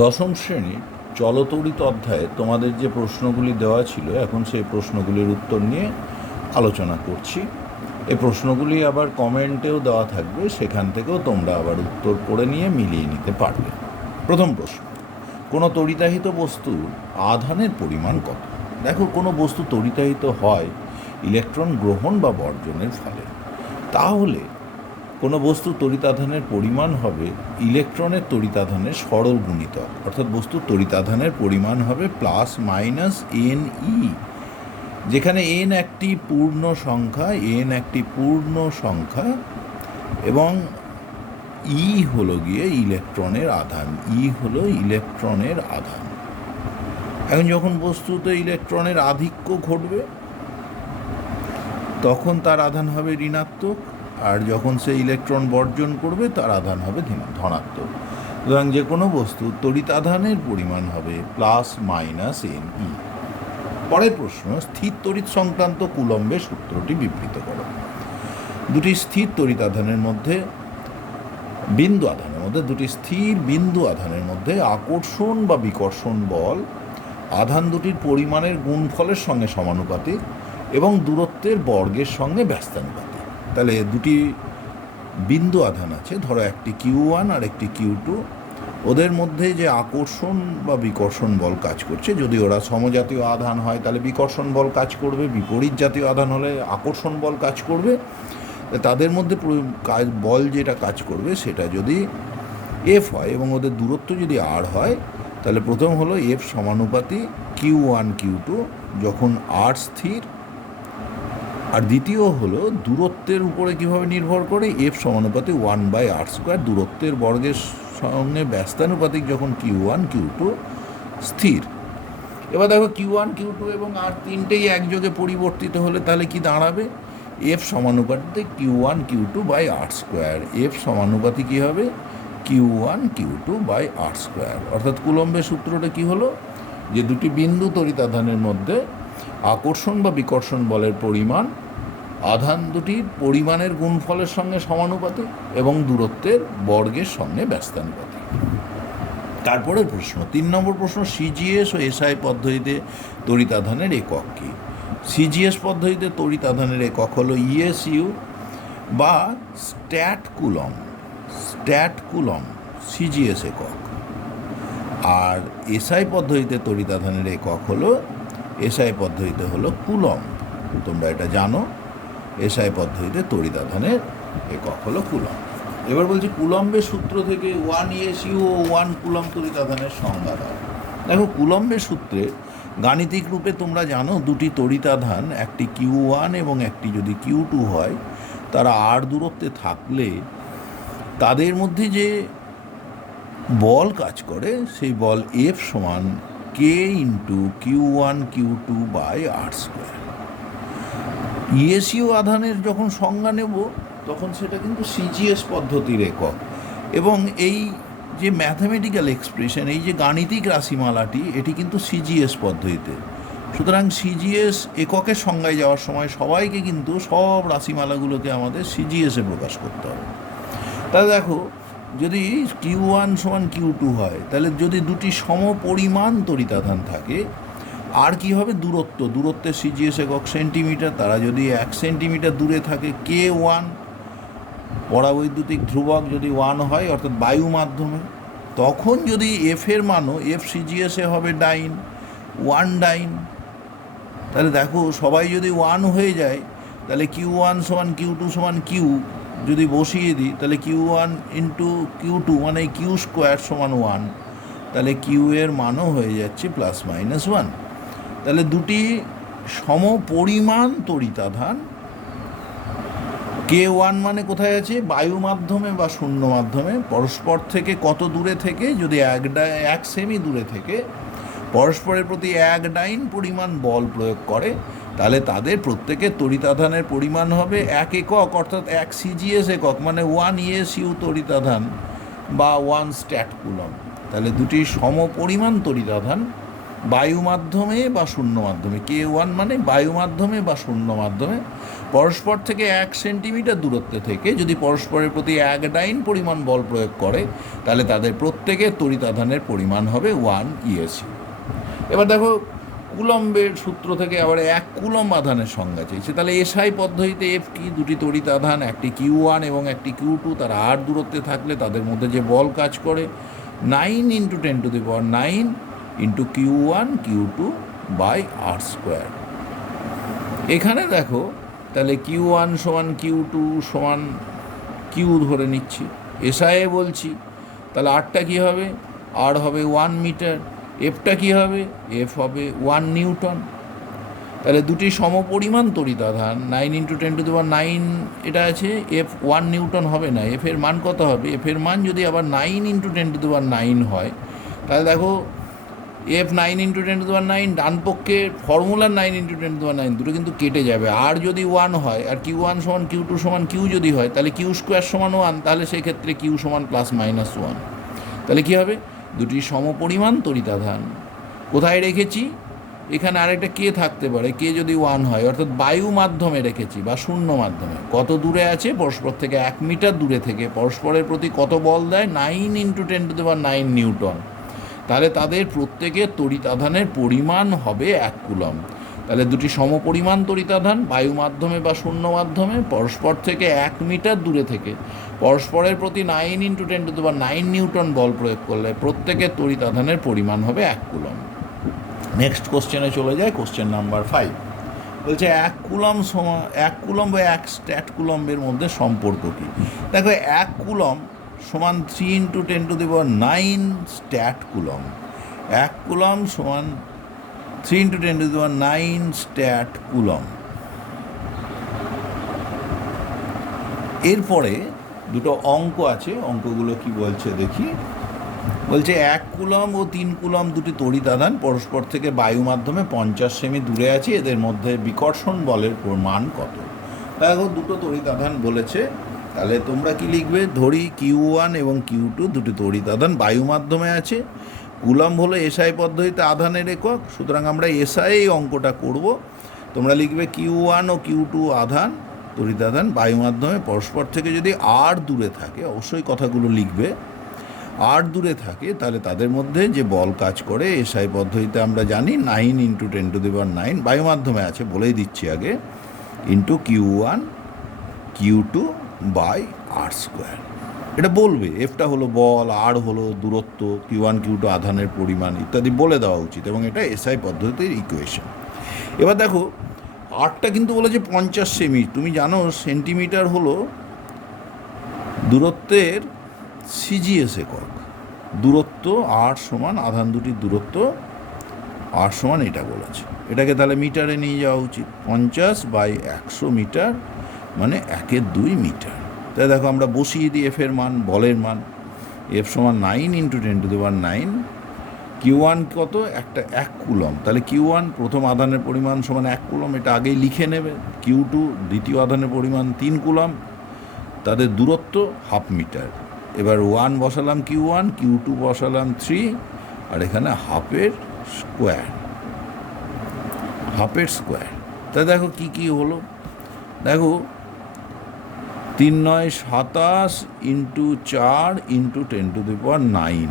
দশম শ্রেণির চলতরিত অধ্যায়ে তোমাদের যে প্রশ্নগুলি দেওয়া ছিল, এখন সেই প্রশ্নগুলির উত্তর নিয়ে আলোচনা করছি। এই প্রশ্নগুলি আবার কমেন্টেও দেওয়া থাকবে, সেখান থেকেও তোমরা আবার উত্তর করে নিয়ে মিলিয়ে নিতে পারবে। প্রথম প্রশ্ন, কোনো তরিতাহিত বস্তুর আধানের পরিমাণ কত? দেখো, কোনো বস্তু তরিতাহিত হয় ইলেকট্রন গ্রহণ বা বর্জনের ফলে। তাহলে কোনো বস্তু তড়িতাধানের পরিমাণ হবে ইলেকট্রনের তড়িতাধানের সরল গুণিতক। অর্থাৎ বস্তু তড়িতাধানের পরিমাণ হবে প্লাস মাইনাস এন ই যেখানে এন একটি পূর্ণ সংখ্যা, এন একটি পূর্ণ সংখ্যা, এবং ই হলো গিয়ে ইলেকট্রনের আধান। ই হলো ইলেকট্রনের আধান। এখন যখন বস্তুতে ইলেকট্রনের আধিক্য ঘটবে, তখন তার আধান হবে ঋণাত্মক। আর যখন সে ইলেকট্রন বর্জন করবে, তার আধান হবে ধনাত্মক। সুতরাং যে কোনো বস্তু তড়িৎ আধানের পরিমাণ হবে প্লাস মাইনাস এম ই পরের প্রশ্ন, স্থির তড়িৎ সংক্রান্ত কুলম্বের সূত্রটি বিবৃত করো। দুটি স্থির তড়িৎ আধানের মধ্যে বিন্দু আধানের মধ্যে, দুটি স্থির বিন্দু আধানের মধ্যে আকর্ষণ বা বিকর্ষণ বল, আধান দুটির পরিমাণের গুণফলের সঙ্গে সমানুপাতিক এবং দূরত্বের বর্গের সঙ্গে ব্যস্তানুপাতিক। তাহলে দুটি বিন্দু আধান আছে, ধরো একটি কিউ ওয়ান আর একটি কিউ টু ওদের মধ্যে যে আকর্ষণ বা বিকর্ষণ বল কাজ করছে, যদি ওরা সমজাতীয় আধান হয়, তাহলে বিকর্ষণ বল কাজ করবে, বিপরীত জাতীয় আধান হলে আকর্ষণ বল কাজ করবে। তাদের মধ্যে কাজ, বল যেটা কাজ করবে, সেটা যদি এফ হয় এবং ওদের দূরত্ব যদি আর হয়, তাহলে প্রথম হলো এফ সমানুপাতি কিউ ওয়ান কিউ টু যখন আর স্থির আর দ্বিতীয় হলো দূরত্বের উপরে কীভাবে নির্ভর করে? এফ সমানুপাতি ওয়ান বাই আর স্কোয়ার দূরত্বের বর্গের সঙ্গে ব্যস্তানুপাতিক যখন কিউ ওয়ান কিউ টু স্থির। এবার দেখো কিউ ওয়ান কিউ টু এবং আর তিনটেই একযোগে পরিবর্তিত হলে তাহলে কি দাঁড়াবে? এফ সমানুপাতিক Q one Q two by R square F সমানুপাতি কী হবে? Q one Q two by R square অর্থাৎ কুলম্বের সূত্রটা কি হলো? যে দুটি বিন্দু তড়িতাধানের মধ্যে আকর্ষণ বা বিকর্ষণ বলের পরিমাণ, আধান দুটির পরিমাণের গুণফলের সঙ্গে সমানুপাতিক এবং দূরত্বের বর্গের সঙ্গে ব্যস্তানুপাতিক। তারপরের প্রশ্ন, তিন নম্বর প্রশ্ন সিজিএস ও এসআই পদ্ধতিতে তড়িতাধানের একক কী? সিজিএস পদ্ধতিতে তড়িতাধানের একক হলো ইএসইউ বা stat coulomb stat coulomb CGS একক। আর এসআই পদ্ধতিতে তড়িতাধানের একক হলো এসআই পদ্ধতিতে হলো কুলম। তোমরা এটা জানো, এসআই পদ্ধতিতে তড়িতাধানের একক হলো কুলম। এবার বলছি কুলম্বের সূত্র থেকে ওয়ান ইএসইউ ও ওয়ান কুলম তড়িতাধানের সংজ্ঞা দাও। দেখো কুলম্বের সূত্রে গাণিতিক রূপে তোমরা জানো দুটি তড়িতাধান একটি কিউ ওয়ান এবং একটি যদি কিউ টু হয়, তারা আর দূরত্বে থাকলে তাদের মধ্যে যে বল কাজ করে, সেই বল এফ সমান K into Q one Q two by R square ESU আধানের যখন সংজ্ঞা নেব, তখন সেটা কিন্তু সিজিএস পদ্ধতির একক। এবং এই যে ম্যাথামেটিক্যাল এক্সপ্রেশন এই যে গাণিতিক রাশিমালাটি, এটি কিন্তু সিজিএস পদ্ধতিতে। সুতরাং সিজিএস এককের সংজ্ঞায় যাওয়ার সময় সবাইকে কিন্তু সব রাশিমালাগুলোকে আমাদের সিজিএসে প্রকাশ করতে হবে। তাহলে দেখো যদি কিউ ওয়ান সমান কিউ টু হয়, তাহলে যদি দুটি সমপরিমাণ তড়িতাধান থাকে, আর কি হবে দূরত্ব? দূরত্বের সিজিএস একক সেন্টিমিটার তারা যদি এক সেন্টিমিটার দূরে থাকে কে ওয়ান পরাবৈদ্যুতিক ধ্রুবক যদি ওয়ান হয়, অর্থাৎ বায়ু মাধ্যমে, তখন যদি এফ এর মানও এফ সিজিএসে হবে ডাইন ওয়ান ডাইন, তাহলে দেখো সবাই যদি ওয়ান হয়ে যায়, তাহলে কিউ ওয়ান সমান কিউ টু সমান কিউ যদি বসিয়ে দিই, তাহলে Q one into Q two মানে কিউ স্কোয়ার সমান ওয়ান তাহলে কিউ এর মানও হয়ে যাচ্ছে প্লাস মাইনাস ওয়ান তাহলে দুটি সমপরিমাণ তড়িতাধান কে ওয়ান মানে কোথায় আছে? বায়ু মাধ্যমে বা শূন্য মাধ্যমে পরস্পর থেকে কত দূরে থেকে? যদি এক এক সেমি দূরে থেকে, পরস্পরের প্রতি এক ডাইন পরিমাণ বল প্রয়োগ করে। তাহলে তাদের প্রত্যেকের তড়িতাধানের পরিমাণ হবে এক একক, অর্থাৎ এক সিজিএস একক মানে ওয়ান ইএসইউ তড়িতাধান বা ওয়ান স্ট্যাট কুলম তাহলে দুটি সম সমপরিমাণ তড়িতাধান বায়ু মাধ্যমে বা শূন্য মাধ্যমে কে ওয়ান মানে বায়ু মাধ্যমে বা শূন্য মাধ্যমে পরস্পর থেকে এক সেন্টিমিটার দূরত্বে থেকে যদি পরস্পরের প্রতি এক ডাইন পরিমাণ বল প্রয়োগ করে, তাহলে তাদের প্রত্যেকের তড়িতাধানের পরিমাণ হবে ওয়ান ইএসি এবার দেখো কুলম্বের সূত্র থেকে আবার এক কুলম্ব আধানের সংজ্ঞা চেয়েছে তাহলে এসআই পদ্ধতিতে এফ কি? দুটি তড়িৎ আধান, একটি কিউ ওয়ান এবং একটি কিউ টু তারা আর দূরত্বে থাকলে তাদের মধ্যে যে বল কাজ করে nine into ten to the power nine into Q one Q two by R square এখানে দেখো, তাহলে কিউ ওয়ান সমান কিউ টু সমান কিউ ধরে নিচ্ছি। এসআইএ বলছি, তাহলে আরটা কী হবে? আর হবে ওয়ান মিটার এফটা কী হবে? এফ হবে ওয়ান নিউটন তাহলে দুটি সমপরিমাণ তড়িতাধান nine into ten to the power nine এটা আছে এফ ওয়ান নিউটন হবে না। এফ এর মান কত হবে? এফ এর মান যদি আবার nine into ten to the power nine হয়, তাহলে দেখো F nine into ten to the power nine ডান পক্ষে ফর্মুলার nine into ten to the power nine দুটো কিন্তু কেটে যাবে। আর যদি ওয়ান হয়, আর কিউ ওয়ান সমান কিউ টু সমান কিউ যদি হয়, তাহলে কিউ স্কোয়ার সমান ওয়ান তাহলে সেই ক্ষেত্রে কিউ সমান প্লাস মাইনাস ওয়ান তাহলে কী হবে? দুটি সমপরিমাণ তরিতাধান। কোথায় রেখেছি? এখানে আরেকটা কে থাকতে পারে? কে যদি ওয়ান হয়, অর্থাৎ বায়ু মাধ্যমে রেখেছি বা শূন্য মাধ্যমে। কত দূরে আছে? পরস্পর থেকে এক মিটার দূরে থেকে। পরস্পরের প্রতি কত বল দেয়? Nine into ten to the power nine newton তাহলে তাদের প্রত্যেকের তরিতাধানের পরিমাণ হবে এক কুলম তাহলে দুটি সমপরিমাণ তড়িতাধান বায়ু মাধ্যমে বা শূন্য মাধ্যমে, পরস্পর থেকে এক মিটার দূরে থেকে। পরস্পরের প্রতি nine into ten to the power nine newton বল প্রয়োগ করলে প্রত্যেকের তড়িতাধানের পরিমাণ হবে এক কুলম। নেক্সট কোশ্চেনে চলে যায় কোশ্চেন নাম্বার ফাইভ বলছে এক কুলম সমা, এক কুলম বা এক স্ট্যাট কুলম্বের মধ্যে সম্পর্ক কী? দেখো, এক কুলম সমান three into ten to the power nine stat coulomb এক কুলম সমান three into ten to the power nine stat coulomb এরপরে দুটো অঙ্ক আছে, অঙ্কগুলো কি বলছে দেখি। বলছে এক কুলম ও তিন কুলম দুটি তড়িৎ আধান পরস্পর থেকে বায়ু মাধ্যমে পঞ্চাশ সেমি দূরে আছে, এদের মধ্যে বিকর্ষণ বলের মান কত? দেখো, দুটো তড়িৎ আধান বলেছে, তাহলে তোমরা কি লিখবে? ধরি কিউ ওয়ান এবং কিউ টু দুটি তড়িৎ আধান বায়ু মাধ্যমে আছে কুলম হলো এসআই পদ্ধতিতে আধানের একক, সুতরাং আমরা এসআই এই অঙ্কটা করব। তোমরা লিখবে কিউ ওয়ান ও কিউ টু আধান তড়িৎ আধান বায়ু মাধ্যমে পরস্পর থেকে যদি আর দূরে থাকে, অবশ্যই কথাগুলো লিখবে। আর দূরে থাকে, তাহলে তাদের মধ্যে যে বল কাজ করে, এসআই পদ্ধতিতে আমরা জানি nine into ten to the power nine বায়ু মাধ্যমে আছে, বলেই দিচ্ছি আগে into Q one Q two by R square এটা বলবে এফটা হলো বল আর হলো দূরত্ব কিউ ওয়ান কিউ টু আধানের পরিমাণ ইত্যাদি বলে দেওয়া উচিত এবং এটা এসআই পদ্ধতির ইকুয়েশন এবার দেখো আটটা কিন্তু বলেছে পঞ্চাশ সেমি তুমি জানো সেন্টিমিটার হলো দূরত্বের সিজিএস একক। দূরত্ব আর সমান, আধান দুটির দূরত্ব আর সমান এটা বলেছে। এটাকে তাহলে মিটারে নিয়ে যাওয়া উচিত, পঞ্চাশ বাই একশো মিটার মানে একের দুই মিটার। তাই দেখো আমরা বসিয়ে দিই এফের মান, বলের মান। এফ সমান nine into ten to the power nine Q one কত? একটা এক কুলম তাহলে কিউ ওয়ান প্রথম আধানের পরিমাণ সমান এক কুলম এটা আগেই লিখে নেবে। কিউ টু দ্বিতীয় আধানের পরিমাণ তিন কুলম তাদের দূরত্ব হাফ মিটার এবার ওয়ান বসালাম কিউ ওয়ান কিউ টু বসালাম থ্রি আর এখানে হাফের স্কোয়ার হাফের স্কোয়ার তা দেখো কি কি হলো? দেখো তিন নয় সাতাশ ইন্টু চার into ten to the power nine.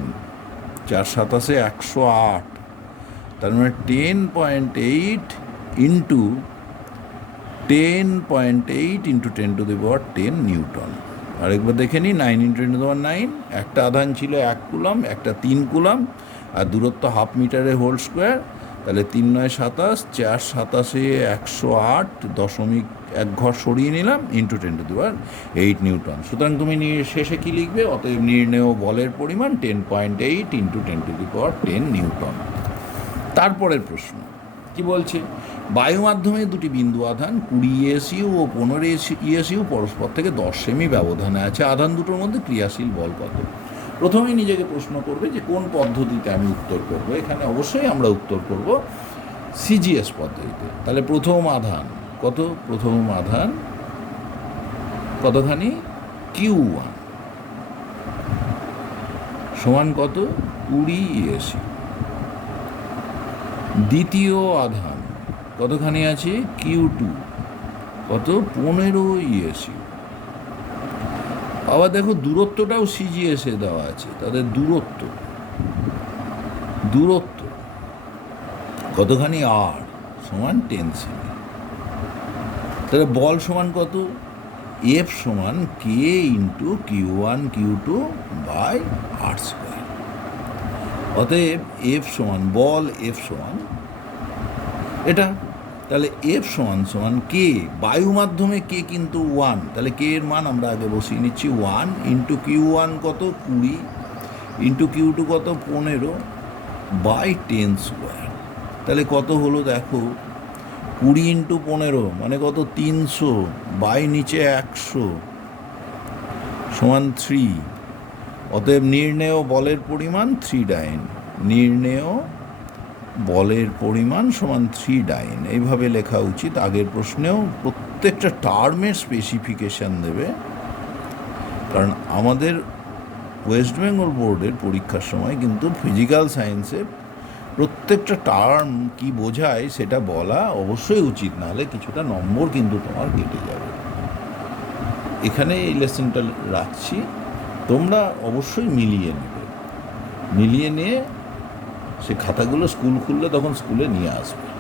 চার সাতাশে একশো আট। তার মানে ten point eight into ten point eight into ten to the power ten newton. আরেকবার দেখে নিই, nine into ten to the power nine, একটা আধান ছিল এক কুলাম, একটা তিন কুলাম, আর দূরত্ব হাফ মিটারে হোল স্কোয়ার তাহলে তিন নয় সাতাশ, চার সাতাশে একশো আট দশমিক এক ঘর সরিয়ে নিলাম into ten to the power eight newton সুতরাং তুমি শেষে কী লিখবে? অতএব নির্ণেয় বলের পরিমাণ ten point eight into ten to the power ten newton তারপরের প্রশ্ন, কি বলছে? বায়ু মাধ্যমে দুটি বিন্দু আধান, কুড়ি ইএসইউ ও পনেরো ইএসইউ পরস্পর থেকে দশ সেমি ব্যবধানে আছে। আধান দুটোর মধ্যে ক্রিয়াশীল বল কত? প্রথমেই নিজেকে প্রশ্ন করবে যে কোন পদ্ধতিতে আমি উত্তর করব। এখানে অবশ্যই আমরা উত্তর করব সিজিএস পদ্ধতিতে। তাহলে প্রথম আধান কত? প্রথম আধান কতখানি? কিউ ওয়ান সমান কত? কুড়ি ইএসি দ্বিতীয় আধান কতখানি আছে? কিউ টু কত? পনেরো ইএসইউ আবার দেখো, দূরত্বটাও সিজিএসে দেওয়া আছে, তাদের দূরত্ব। দূরত্ব। কতখানি আর সমান টেন সেমি তাহলে বল সমান কত? এফ সমান K into Q one Q two by R square অতএব এফ সমান বল এফ সমান এটা। তাহলে এফ সমান সমান কে বায়ু মাধ্যমে কে কিন্তু ওয়ান তাহলে কে এর মান আমরা আগে বসিয়ে নিচ্ছি ওয়ান ইন্টু কিউ ওয়ান কত? কুড়ি। ইন্টু কিউ টু কত? পনেরো বাই টেন স্কোয়ার তাহলে কত হলো দেখো? কুড়ি ইন্টু পনেরো মানে কত? তিনশো বাই নিচে একশো সমান থ্রি অতএব নির্ণেয় বলের পরিমাণ থ্রি ডাইন নির্ণেয় বলের পরিমাণ সমান থ্রি ডাইন এইভাবে লেখা উচিত। আগের প্রশ্নেও প্রত্যেকটা টার্মের স্পেসিফিকেশান দেবে। কারণ আমাদের ওয়েস্ট বেঙ্গল বোর্ডের পরীক্ষার সময় কিন্তু ফিজিক্যাল সায়েন্সে প্রত্যেকটা টার্ম কি বোঝায় সেটা বলা অবশ্যই উচিত। নাহলে কিছুটা নম্বর কিন্তু তোমার কেটে যাবে। এখানে এই লেসনটা রাখছি। তোমরা অবশ্যই মিলিয়ে নেবে। মিলিয়ে নিয়ে সে খাতাগুলো স্কুল খুললে তখন স্কুলে নিয়ে আসবে।